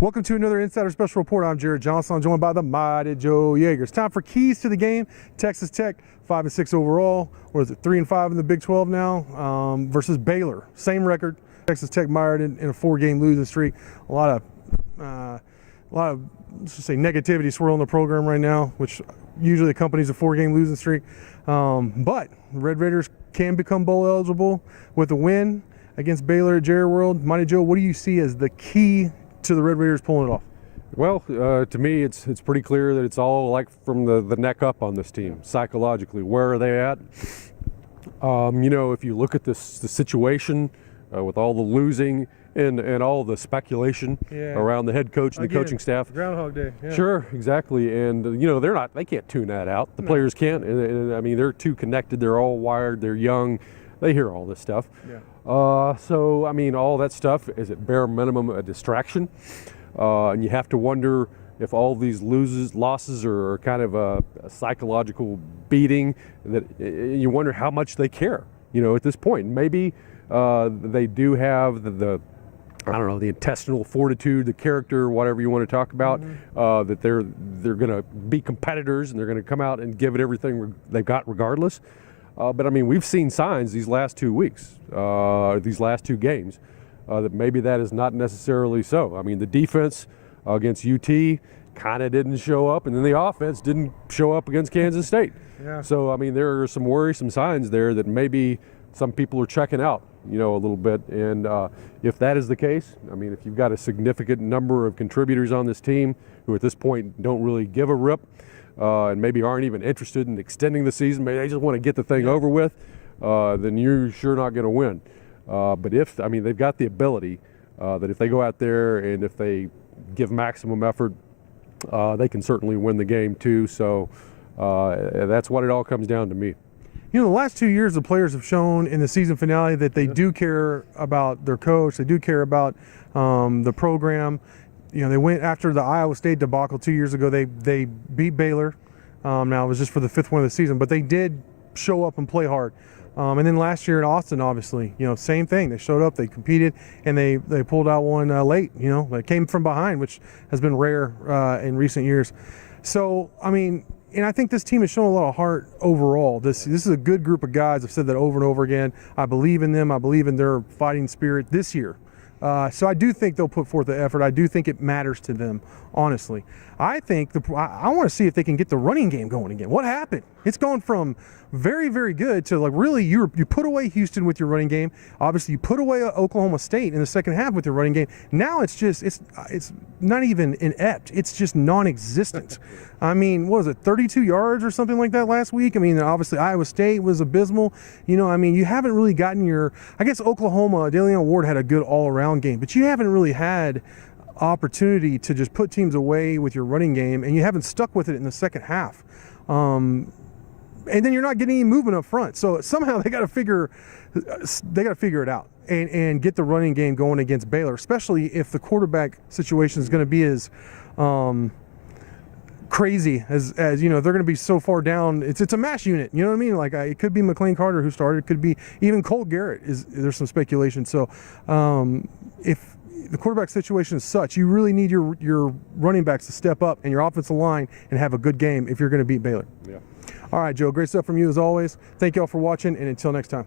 Welcome to another Insider Special Report. I'm Jarret Johnson. I'm joined by the mighty Joe Yeager. It's time for keys to the game. Texas Tech 5-6 overall. Or is it 3-5 in the Big 12 now? Versus Baylor, same record. Texas Tech mired in a 4-game losing streak. A lot of let's just say negativity swirling the program right now, which usually accompanies a 4-game losing streak. But Red Raiders can become bowl eligible with a win against Baylor at Jerry World. Mighty Joe, what do you see as the key to the Red Raiders pulling it off? Well, to me, it's pretty clear that it's all like from the neck up on this team, psychologically. Where are they at? If you look at the situation with all the losing and all the speculation around the head coach and the coaching staff. Groundhog Day. Yeah. Sure, exactly. And, they can't tune that out. The players can't. And, I mean, they're too connected. They're all wired. They're young. They hear all this stuff. Yeah. So, I mean, all that stuff is at bare minimum a distraction. And you have to wonder if all these losses are kind of a psychological beating, that you wonder how much they care, at this point. Maybe they do have the intestinal fortitude, the character, whatever you want to talk about, that they're going to be competitors and they're going to come out and give it everything they've got regardless. But I mean, we've seen signs these last 2 weeks, these last 2 games, that maybe that is not necessarily so. I mean, the defense against UT kind of didn't show up, and then the offense didn't show up against Kansas State. Yeah. So, I mean, there are some worrisome signs there that maybe some people are checking out, a little bit. And if that is the case, I mean, if you've got a significant number of contributors on this team who at this point don't really give a rip, and maybe aren't even interested in extending the season, maybe they just want to get the thing over with, then you're sure not going to win. But they've got the ability that if they go out there and if they give maximum effort, they can certainly win the game too. So that's what it all comes down to me. The last 2 years, the players have shown in the season finale that they do care about their coach. They do care about the program. They went after the Iowa State debacle 2 years ago. They beat Baylor. Now it was just for the 5th win of the season, but they did show up and play hard. And then last year at Austin, obviously, same thing. They showed up, they competed, and they pulled out one late. They came from behind, which has been rare in recent years. So, I mean, and I think this team has shown a lot of heart overall. This is a good group of guys. I've said that over and over again. I believe in them. I believe in their fighting spirit this year. So I do think they'll put forth the effort. I do think it matters to them, honestly. I think I want to see if they can get the running game going again. What happened? It's gone from very, very good to like really you put away Houston with your running game. Obviously, you put away Oklahoma State in the second half with your running game. Now it's just it's not even inept. It's just non-existent. I mean, what was it, 32 yards or something like that last week? I mean, obviously Iowa State was abysmal. You haven't really gotten I guess Oklahoma, DeLeon Ward had a good all-around game, but you haven't really had opportunity to just put teams away with your running game, and you haven't stuck with it in the second half. And then you're not getting any movement up front. So somehow they got to figure it out and get the running game going against Baylor, especially if the quarterback situation is going to be as crazy as they're going to be so far down. It's a mash unit. You know what I mean? Like it could be McLean Carter who started. It could be even Colt Garrett. There's some speculation. So if the quarterback situation is such, you really need your running backs to step up and your offensive line and have a good game if you're going to beat Baylor. Yeah. All right, Joe, great stuff from you as always. Thank you all for watching, and until next time.